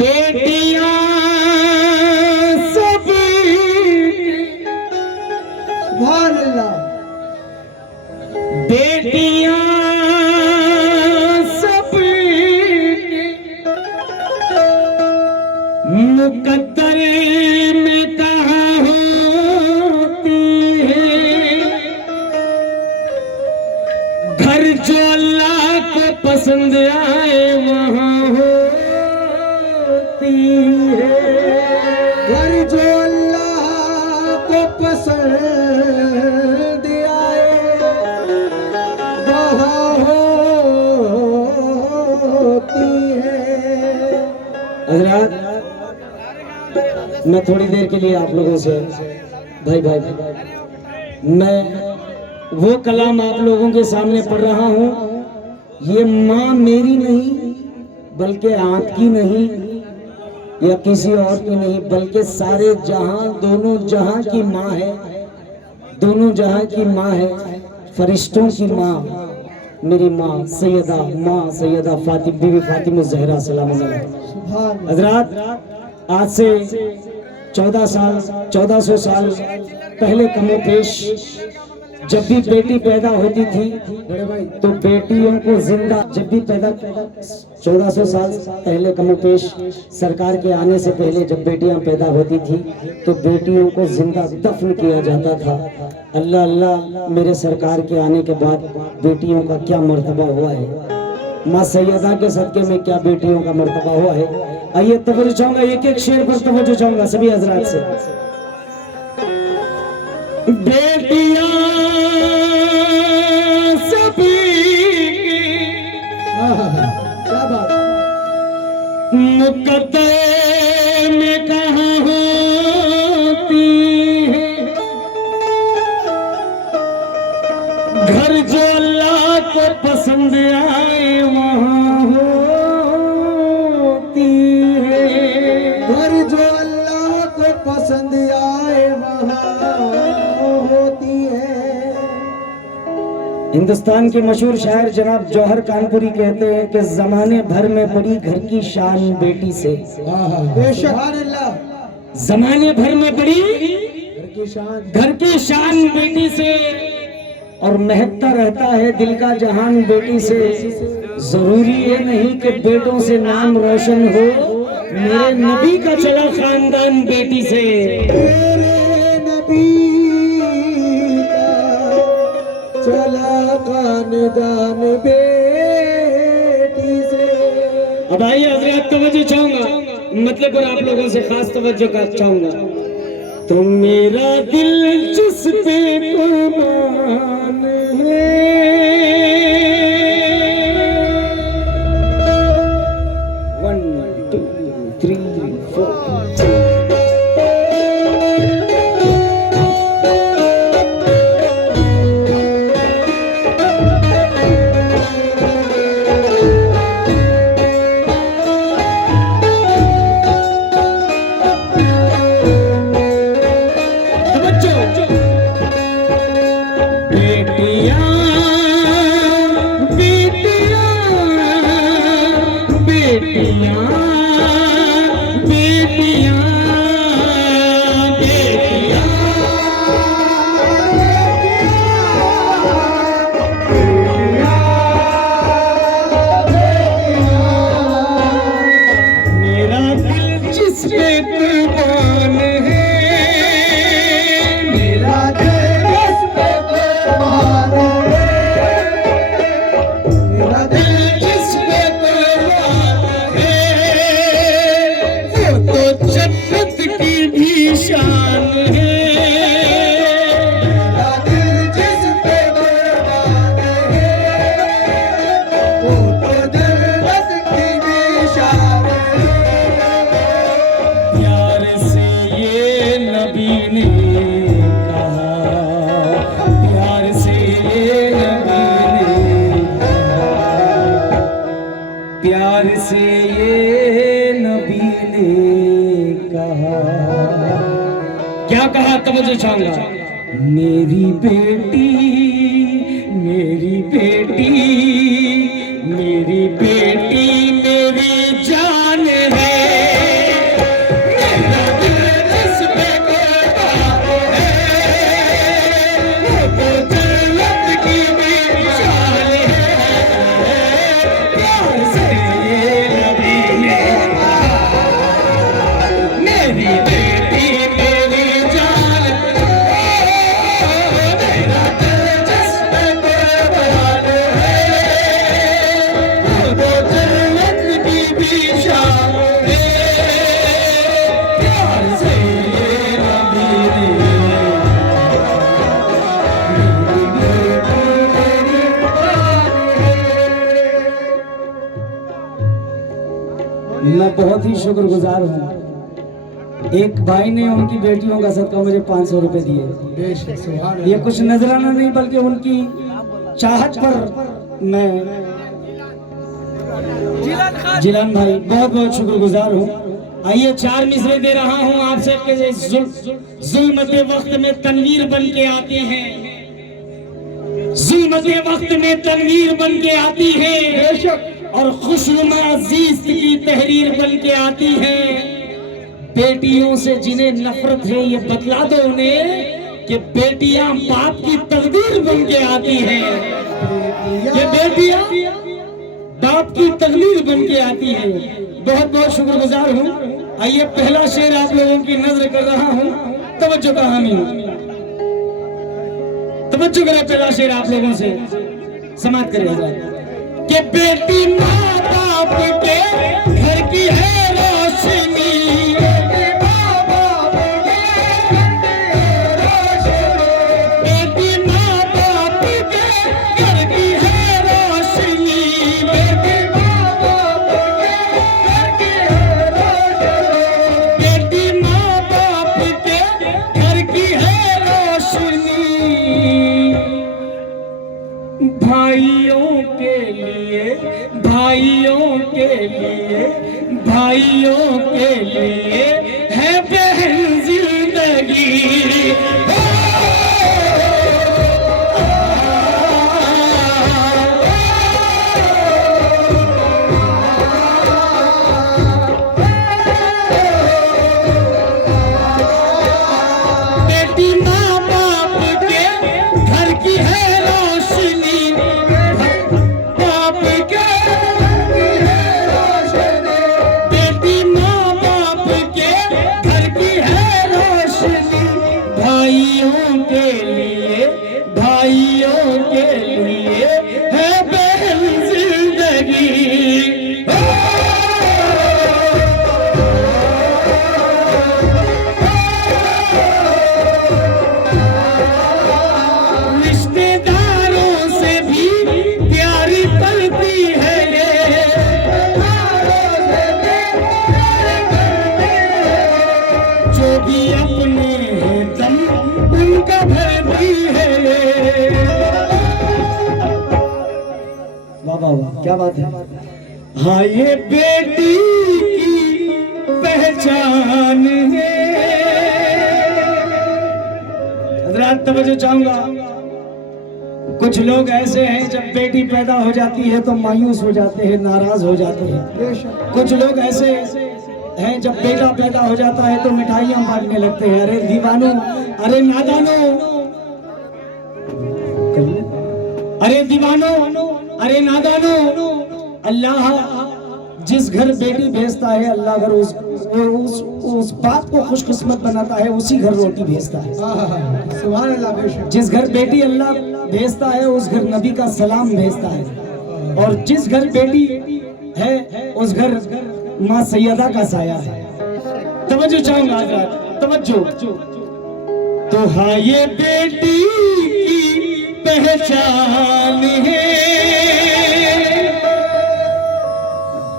बेटियां सभी बेटियां सभी मुकद्दर में कहाँ होती है। घर जो अल्लाह को पसंद आए वहाँ होती है। घर जो अल्लाह को पसंद आए वहाँ होती है। हज़रात, मैं थोड़ी देर के लिए आप लोगों से भाई मैं वो कलाम आप लोगों के सामने पढ़ रहा हूँ। ये माँ मेरी नहीं बल्कि आपकी नहीं या किसी और की नहीं, बल्कि सारे जहां दोनों जहां की माँ है, दोनों जहां की माँ है, फरिश्तों की माँ, मेरी माँ सैयदा बीवी फातिमा ज़हरा सलाम अलैहा। हज़रात, आज से 1400 साल पहले कमो पेश जब भी बेटी पैदा होती थी तो बेटियों को जिंदा, जब भी पैदा 1400 साल पहले कमो पेश सरकार के आने से पहले जब बेटियां पैदा होती थी तो बेटियों को जिंदा दफन किया जाता था। अल्लाह अल्लाह, मेरे सरकार के आने के बाद बेटियों का क्या मर्तबा हुआ है, माँ सैयदा के सदके में क्या बेटियों का मर्तबा हुआ है। आइए तवज्जो चाहूंगा, एक एक शेर पर तवज्जो चाहूंगा सभी हजरात से। बेटियां सभी क्या बात, मुकद्दर में कहाँ होती है। घर जो अल्लाह को पसंद आए वहाँ होती है। घर जो अल्लाह को पसंद आए वहाँ होती है। हिंदुस्तान के मशहूर शायर जनाब जौहर कानपुरी कहते हैं कि जमाने भर में बड़ी घर की शान बेटी से। बेशक जमाने भर में बड़ी घर की शान बेटी से, और महकता रहता है दिल का जहान बेटी से। जरूरी ये नहीं कि बेटों से नाम रोशन हो, मेरे नबी का चला खानदान बेटी से। मेरे नबी का चला खानदान बेटी से। अब आइए हजरत, तवज्जो चाहूंगा, मतलब पर आप लोगों से खास तवज्जो का चाहूंगा। तो मेरा दिल जिस पे कुर्बान है, वन टू थ्री फोर। बेटियां बेटियां बेटियां बेटियां बेटियां मेरा दिल जिस पे कुर्बान है, मेरा दिल जिस पे कुर्बान है। मेरा दिल जिस पे कुर्बान है, वो तो जन्नत की भी शान है। मेरा दिल जिस पे कुर्बान है वो तो जन्नत की निशान है। प्यार से ये नबी ने कहा, प्यार से ये नबी ने कहा, प्यार से ये नबी ने कहा। क्या कहा, तवज्जो चाहूंगा, मेरी बेटी मेरी बेटी मेरी बेटी मेरी जान है, मेरा दिल जिस पे कुर्बान है, वो जन्नत की भी शान है, प्यार से ये नबी ने कहा, मेरी बेटी मेरी जान है, मेरा दिल जिस पे कुर्बान है, वो जन्नत की भी शान है, प्यार से ये नबी ने मैं बहुत ही शुक्रगुजार हूँ। एक भाई ने उनकी बेटियों का सदका मुझे 500 रुपए दिए। ये कुछ नजराना नहीं बल्कि उनकी चाहत पर मैं जिलान भाई बहुत बहुत शुक्रगुजार हूँ। आइए 4 मिसरे दे रहा हूँ आप सबके जुल्मते वक्त में तनवीर बन के आते हैं, जुल्मते वक्त में तनवीर बन के आती है और खुशनुमा अजीज की तहरीर बन के आती है। बेटियों से जिन्हें नफरत है ये बतला दो उन्हें कि बेटियां बाप की तकदीर बन के आती हैं, ये बेटियां बाप की तकदीर बन के आती हैं। बहुत बहुत शुक्रगुजार हूँ। आइए पहला शेर आप लोगों की नजर कर रहा हूँ, तवज्जो का हामी, तवज्जो करें, पहला शेर आप लोगों से समाप्त करें कि बेटी माँ बाप के घर की है रोशनी, बेटी माँ बाप के घर की है रोशनी, बेटी माँ बाप के घर की है रोशनी, बेटी माँ बाप के घर की है रोशनी, भाइयों के लिए भाइयों के लिए भाइयों के लिए है बहन जिंदगी, बेटी माँ बाप के घर की है रोशनी, बाप के बेटी माँ बाप के घर की है रोशनी, भाइयों के लिए है बहन जिंदगी। रिश्तेदारों से भी प्यारी पलती है ये, जो भी अपने हैं दम उनका भरती है ये। वाह वाह वाह, क्या बात है। हाँ ये बेटी की पहचान है। हजरात तवज्जो चाहूंगा, कुछ लोग ऐसे हैं जब बेटी पैदा हो जाती है तो मायूस हो जाते हैं, नाराज हो जाते हैं। कुछ लोग ऐसे हैं जब बेटा पैदा हो जाता है तो मिठाइयां बांटने लगते हैं। अरे दीवानो, अरे नादानो, अरे दीवानो, अरे नादानो, अल्लाह जिस घर बेटी भेजता है अल्लाह अगर उस बाप को खुशकिस्मत बनाता है, उसी घर रोटी भेजता है। सुभान अल्लाह। जिस घर बेटी अल्लाह भेजता है उस घर नबी का सलाम भेजता है, और जिस घर बेटी है उस घर माँ सैयदा का साया है। तवज्जो चाहूंगा, तवज्जो। तो हाँ ये बेटी की पहचान है,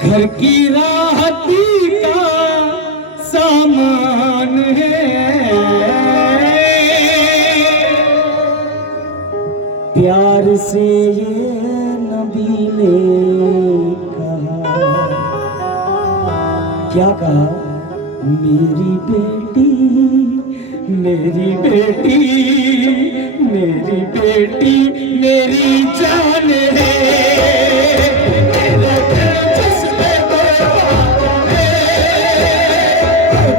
घर की राहती का सामान है, प्यार से ये नबी ने कहा, क्या कहा, मेरी बेटी मेरी बेटी मेरी जान है, मेरे दिलचस्पे कुर्बान है,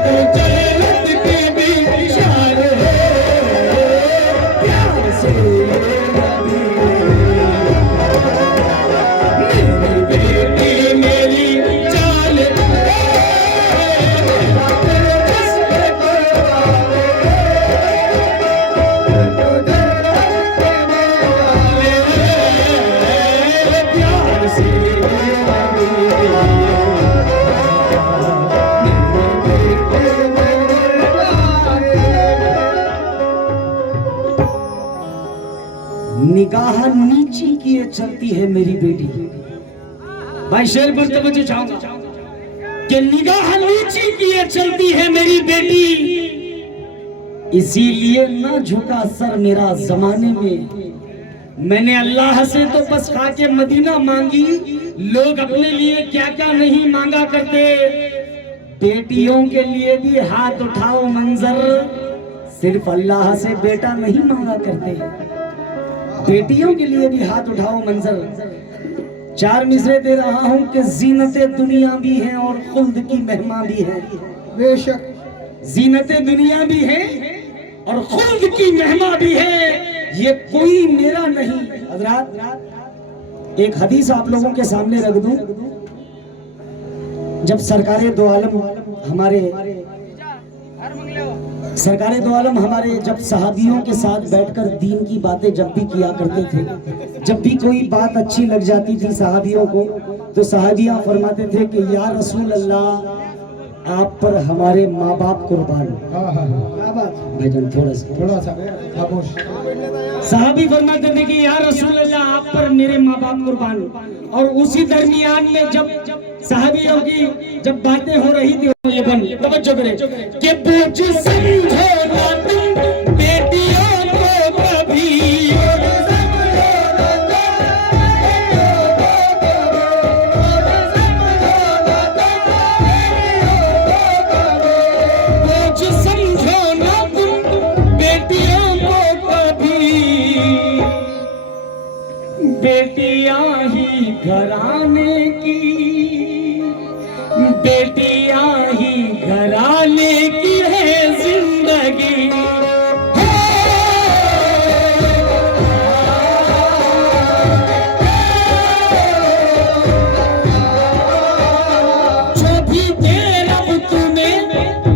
तो जन्नत की भी शान है, प्यार से नबी मेरी बेटी मेरी जान है, मेरा दिलचस्पे कुर्बान प्यार से निगाह नीची किए चलती है मेरी बेटी। भाई शेर पर तवज्जो चाहूंगा कि निगाह नीची किए चलती है मेरी बेटी, इसीलिए ना झुका सर मेरा जमाने में। मैंने अल्लाह से तो बस खाके मदीना मांगी, लोग अपने लिए क्या क्या नहीं मांगा करते। बेटियों के लिए भी हाथ उठाओ मंजर, सिर्फ अल्लाह से बेटा नहीं मांगा करते। बेटियों के लिए भी हाथ उठाओ मंजर। 4 मिसरे दे रहा हूं कि जीनते दुनिया भी है और खुल्द की मेहमा भी है। बेशक जीनते दुनिया भी है और खुल्द की मेहमा भी है, ये कोई मेरा नहीं। हजरात एक हदीस आप लोगों के सामने रख दूं। जब सरकारे दो आलम हमारे जब सहाबियों के साथ बैठकर दीन की बातें जब भी किया करते थे, जब भी कोई बात अच्छी लग जाती थी सहाबियों को, तो सहाबियां फरमाते थे कि या रसूल अल्लाह आप पर हमारे माँ बाप कुर्बान। भाईजान थोड़ा सा साहबी फरमाते थे कि या रसूल अल्लाह आप पर मेरे माँ बाप कुर्बान। और उसी दरमियान में जब सहाबियों की जब बातें हो रही थी, ये बन तवज्जो करें कि बोझ समझो ना तुम बेटियों को कभी, बोझ समझो ना तुम बेटियों को कभी, बेटियां ही घराने की, बेटियां ही घराने की है जिंदगी।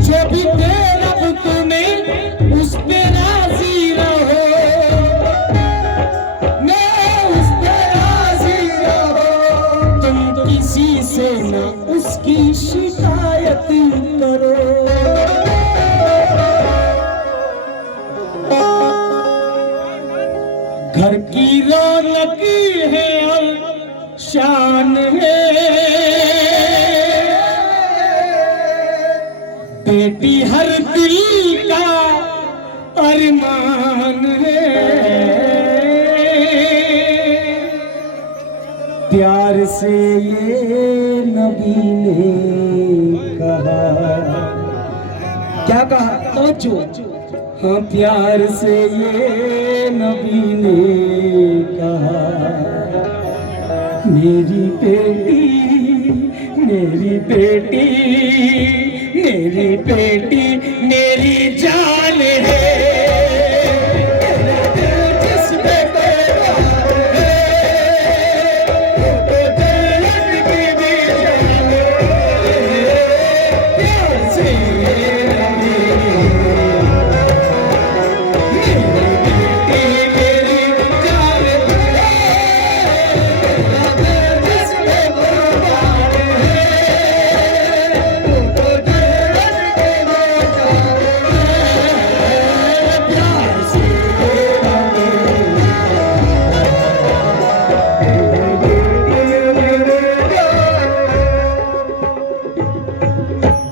जो भी दे रब तुम्हें उस पे राजी रहो, उस पे राजी रहो, तुम किसी से न उसकी शिकायत करो। घर की रौनक है और शान है, बेटी हर दिल का अरमान है, प्यार से ये नबी ने कहा। क्या कहा? सोचो। हाँ प्यार से ये नबी ने कहा, मेरी बेटी मेरी बेटी मेरी बेटी मेरी जान है,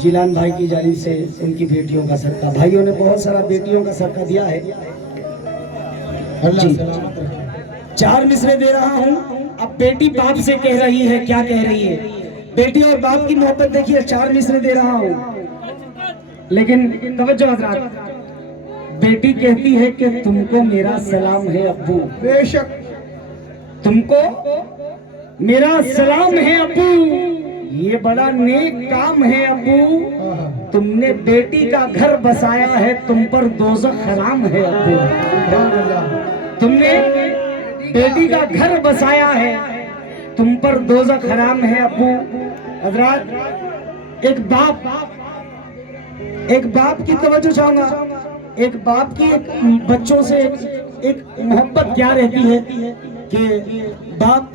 जिलान भाई की जानिब से उनकी बेटियों का सदका। भाइयों ने बहुत सारा बेटियों का सदका दिया है। जी 4 मिसरे दे रहा हूँ। अब बेटी बाप से कह रही है, क्या कह रही है? बेटी और बाप की मोहब्बत देखिए। 4 मिसरे दे रहा हूँ, लेकिन तवज्जो हज़रात, बेटी कहती है कि तुमको मेरा सलाम है अब्बू, बेशक तुमको मेरा सलाम है अब्बू, ये बड़ा नेक काम है अब्बू, तुमने बेटी का घर बसाया है, तुम पर दोज़ख हराम है अब्बू। तुमने बेटी का घर बसाया है, तुम पर दोज़ख हराम है अब्बू। हज़रात, एक बाप की तवज्जो चाहूंगा, एक बाप की बच्चों से एक मोहब्बत क्या रहती है कि बाप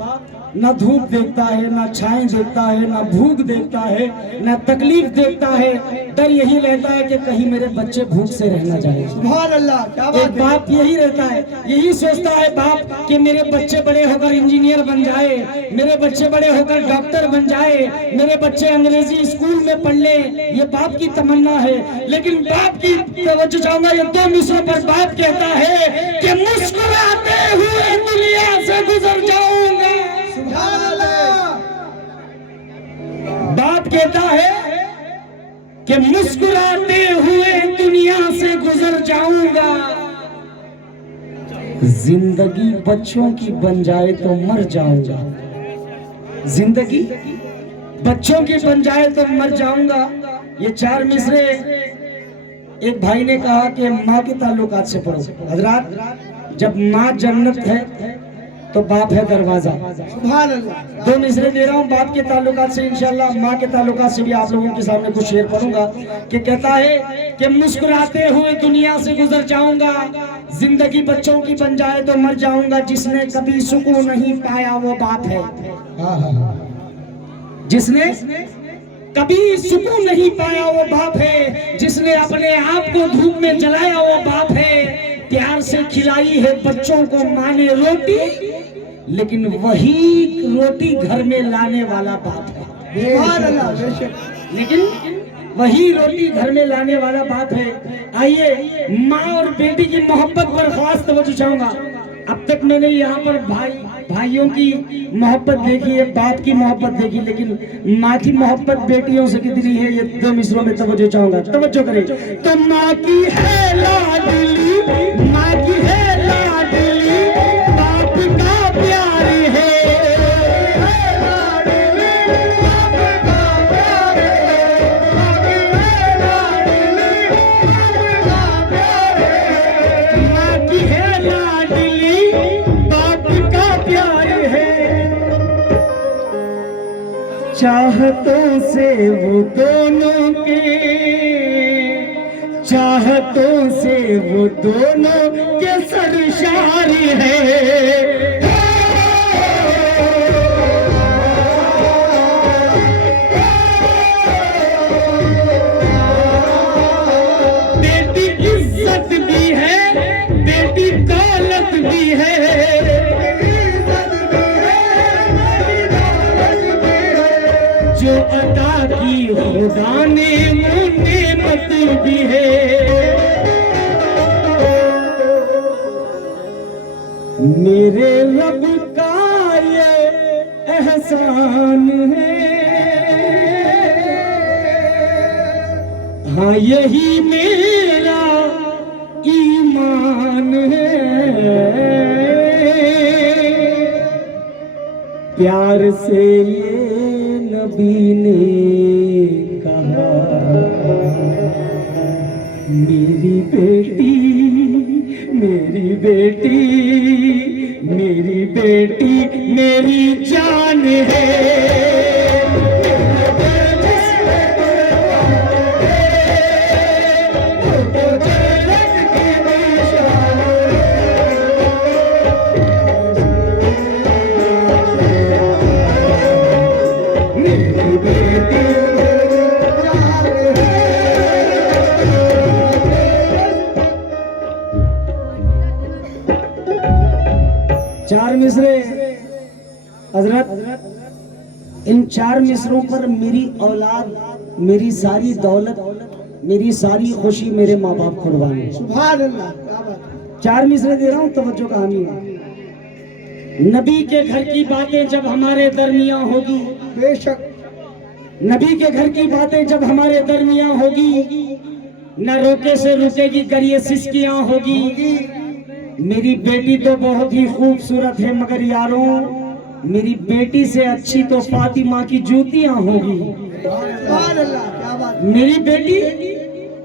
ना धूप देखता है, ना छाएं देखता है, ना भूख देखता है, ना तकलीफ देखता है, डर यही रहता है कि कहीं मेरे बच्चे भूख से रह ना जाए। सुभान अल्लाह, क्या बात एक बाप यही रहता है, यही सोचता है बाप कि मेरे बच्चे बड़े होकर इंजीनियर बन जाए, मेरे बच्चे बड़े होकर डॉक्टर बन जाए, मेरे बच्चे अंग्रेजी स्कूल में पढ़ ले, ये बाप की तमन्ना है। लेकिन बाप की तवज्जो चाहूंगा, ये 2 मिसरों पर बाप कहता है कि मुस्कुराते हुए दुनिया से गुजर जाऊंगा। सुभान अल्लाह, बाप कहता है कि मुस्कुराते हुए दुनिया से गुजर जाऊंगा, जिंदगी बच्चों की बन जाए तो मर जाऊंगा, जिंदगी बच्चों की बन जाए तो मर जाऊंगा। ये 4 मिसरे एक भाई ने कहा कि माँ के ताल्लुकात से पढ़ो। हजरात, जब माँ जन्नत है तो बाप है दरवाजा। सुभान अल्लाह। 2 मिसरे दे रहा हूँ बाप के ताल्लुकात से, इंशाल्लाह माँ के ताल्लुकात से भी आप लोगों के सामने कुछ शेर पढ़ूंगा कि कहता है कि मुस्कुराते हुए दुनिया से गुजर जाऊंगा, जिंदगी बच्चों की बन जाए तो मर जाऊंगा, जिसने कभी सुकून नहीं पाया वो बाप है, जिसने कभी सुकून नहीं पाया वो बाप है, जिसने अपने आप को धूप में जलाया वो बाप है, प्यार से खिलाई है बच्चों को माँ ने रोटी, लेकिन वही रोटी घर में लाने वाला बाप है। सुभान अल्लाह, बेशक लेकिन वही रोटी घर में लाने वाला बाप है। आइए माँ और बेटी की मोहब्बत पर खास तवज्जो चाहूंगा। अब तक मैंने यहाँ पर भाइयों की मोहब्बत देखी है, बाप की मोहब्बत देखी, लेकिन माँ की मोहब्बत बेटियों से कितनी है ये 2 मिसरों में तवज्जो चाहूंगा। तवज्जो करें। तो माँ की है लाडली, माँ की है लाडली, बाप का प्यार है, माँ की है लाडली, बाप का प्यार है, चाहतों से वो दोनों के, चाहतों से वो दोनों के सरशार है। बेटी इज्जत भी है, बेटी दौलत भी है, जो अदा की खुदा ने नेमत भी है। मेरे रब का ये एहसान है, हाँ यही मेरा ईमान है, प्यार से ये नबी ने कहा, मेरी बेटी, मेरी बेटी, मेरी बेटी मेरी जान है। चार मिसरे हजरत, इन 4 मिसरों पर मेरी औलाद, मेरी सारी दौलत, मेरी सारी खुशी मेरे माँ बाप कुर्बान है। सुभान अल्लाह, क्या बात है। 4 मिसरे दे रहा हूँ, तवज्जो कहानी है। नबी के घर की बातें जब हमारे दरमियां होगी, बेशक नबी के घर की बातें जब हमारे दरमियां होगी, न रोके से रुकेगी करिए सिसकियां होगी। मेरी बेटी तो बहुत ही खूबसूरत है मगर यारों मेरी बेटी से अच्छी तो फातिमा की जूतियां होगी। मेरी बेटी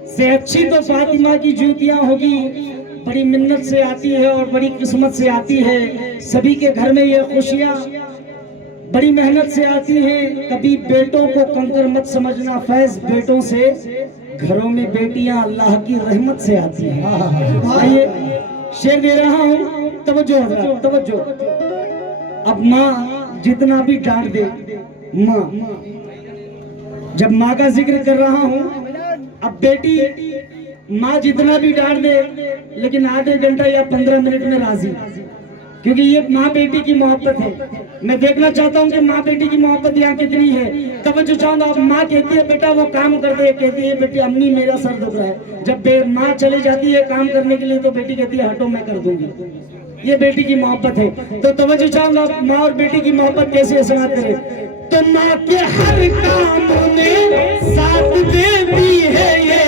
से अच्छी तो फातिमा की जूतियां होगी। बड़ी मिन्नत से आती है और बड़ी किस्मत से आती है। सभी के घर में ये खुशियां बड़ी मेहनत से आती हैं। कभी बेटों को कंकर मत समझना फैज, बेटों से घरों में बेटियां अल्लाह की रहमत से आती हैं। आइए शेर दे रहा हूं, तवज्जो हजरात, तवज्जो। अब माँ जितना भी डांट दे, माँ जब माँ का जिक्र कर रहा हूं, अब बेटी माँ जितना भी डांट दे लेकिन आधे घंटा या 15 मिनट में राजी, क्योंकि ये माँ बेटी की मोहब्बत है। मैं देखना चाहता हूँ कि माँ बेटी की मोहब्बत यहाँ कितनी है। तवज्जो चाहूंगा। अब माँ कहती है बेटा वो काम कर दे, कहती है बेटी अम्मी मेरा सर दुख रहा है। जब माँ चली जाती है काम करने के लिए तो बेटी कहती है हटो मैं कर दूंगी। ये बेटी की मोहब्बत है। तो तवज्जो चाहूंगा माँ और बेटी की मोहब्बत कैसे समाप्त करे। तो माँ के हर काम में साथ देती है ये,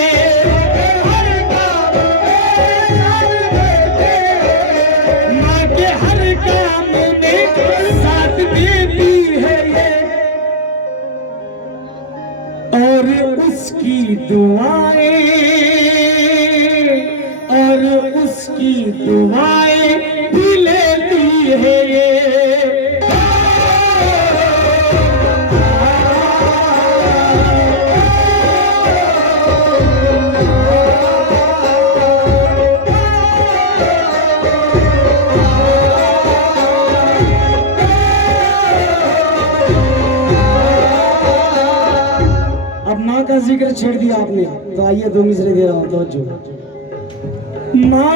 माँ के हर काम में साथ देती है ये, और उसकी दुआएं, और उसकी दुआएं भी लेती है ये। माँ का जिक्र छेड़ दिया आपने तो आइए दो मिसरे दे रहा हूं। तो जो माँ,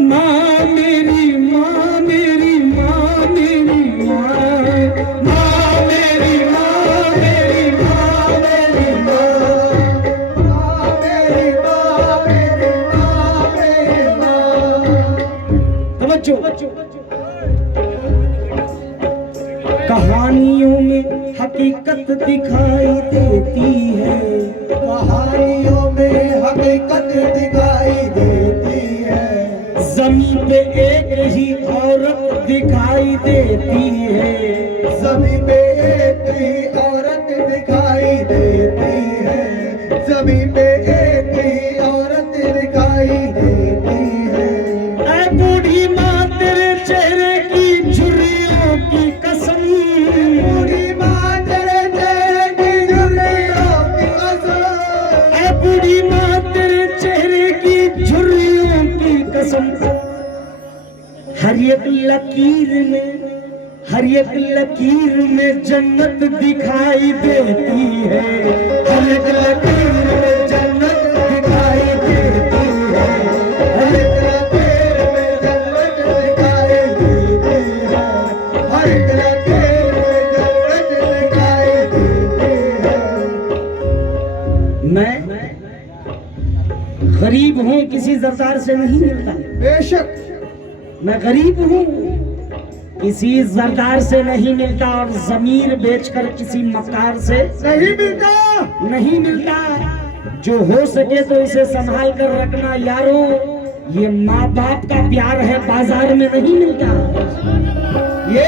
माँ मेरी माँ, मेरी माँ, मेरी माँ, माँ मेरी माँ, मेरी माँ, मेरी माँ, मेरी माँ, मेरी माँ, मेरी माँ। तवज्जो। कहानियों में हकीकत दिखाई देती है, कहानियों में हकीकत दिखाई देती है। जमीन पे एक ही औरत दिखाई देती है, जमीन पे एक ही औरत दिखाई देती है। जमीन पे एक ही औरत दिखाई देती है। ऐ बूढ़ी माँ तेरे चेहरे की झुर्रियों की कसम, बूढ़ी माँ तेरे चेहरे की झुर्रियों की कसम, ऐ बूढ़ी माँ तेरे चेहरे की झुर्रियों की कसम। हर एक लकीर में, हर एक लकीर में जन्नत दिखाई देती है, हर एक लकीर में जन्नत दिखाई देती है, हर एक लकीर में जन्नत दिखाई देती है। हर एक लकीर में जन्नत दिखाई देती है। मैं गरीब हूँ, किसी जरदार से नहीं मिलता। बेशक मैं गरीब हूँ, किसी जरदार से नहीं मिलता, और जमीर बेचकर किसी मक्कार से नहीं मिलता, नहीं मिलता। जो हो सके तो इसे संभाल कर रखना यारों, ये माँ बाप का प्यार है, बाजार में नहीं मिलता। ये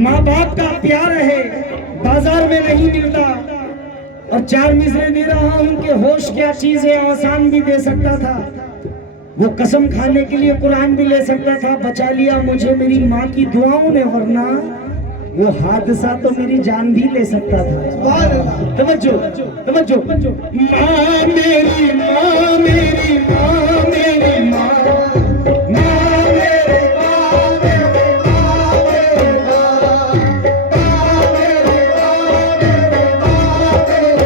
माँ बाप का प्यार है, बाजार में नहीं मिलता। और 4 मिसरे दे रहा हूं कि होश क्या चीज है, आसान भी दे सकता था। वो कसम खाने के लिए कुरान भी ले सकता था। बचा लिया मुझे मेरी माँ की दुआओं ने, वरना वो हादसा तो मेरी जान भी ले सकता था। तवज्जो, तवज्जो। माँ मेरी माँ, मेरी माँ, मेरी माँ, माँ मेरी माँ, मेरी माँ, मेरी माँ, माँ मेरी माँ, मेरी माँ, मेरी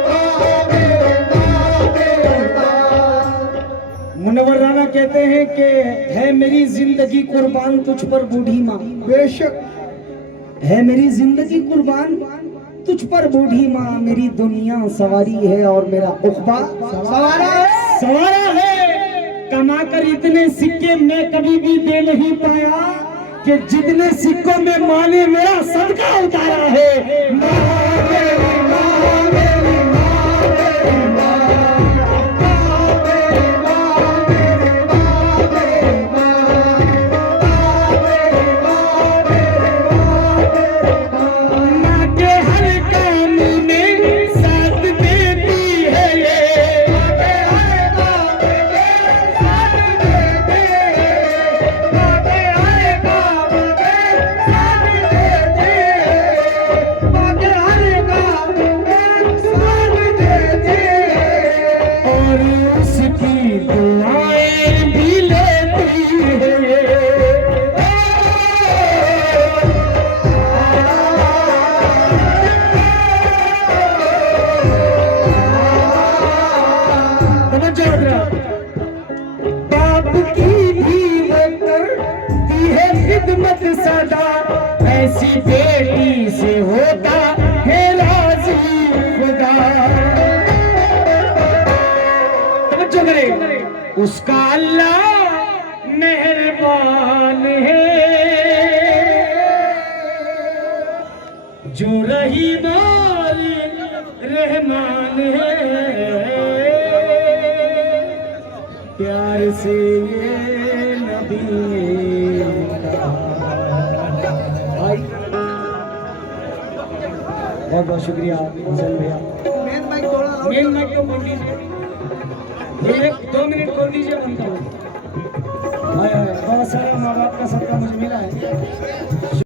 माँ, मेरी माँ। मुनव्वर राना कहते हैं कि है मेरी जिंदगी कुर्बान तुझ पर बूढ़ी माँ। बेशक है मेरी जिंदगी कुर्बान तुझ पर बूढ़ी माँ। मेरी दुनिया सवारी है और मेरा उक़बा सवारा है। कमा कर इतने सिक्के मैं कभी भी दे नहीं पाया कि जितने सिक्कों में माँ ने मेरा सदका उतारा है। माँ मेरी बेटी से होता है राजी खुदा। तवज्जो करें, उसका अल्लाह मेहरबान है, जो रहीम और रहमान है। प्यार से ये नबी भाई, बहुत बहुत शुक्रिया हसन भैया। मेन माइक थोड़ा मेन माइक को खोल दीजिए, एक 2 मिनट खोल दीजिए, बनता हूँ। बहुत सारा माँ बाप का सबका मुझे मिला है।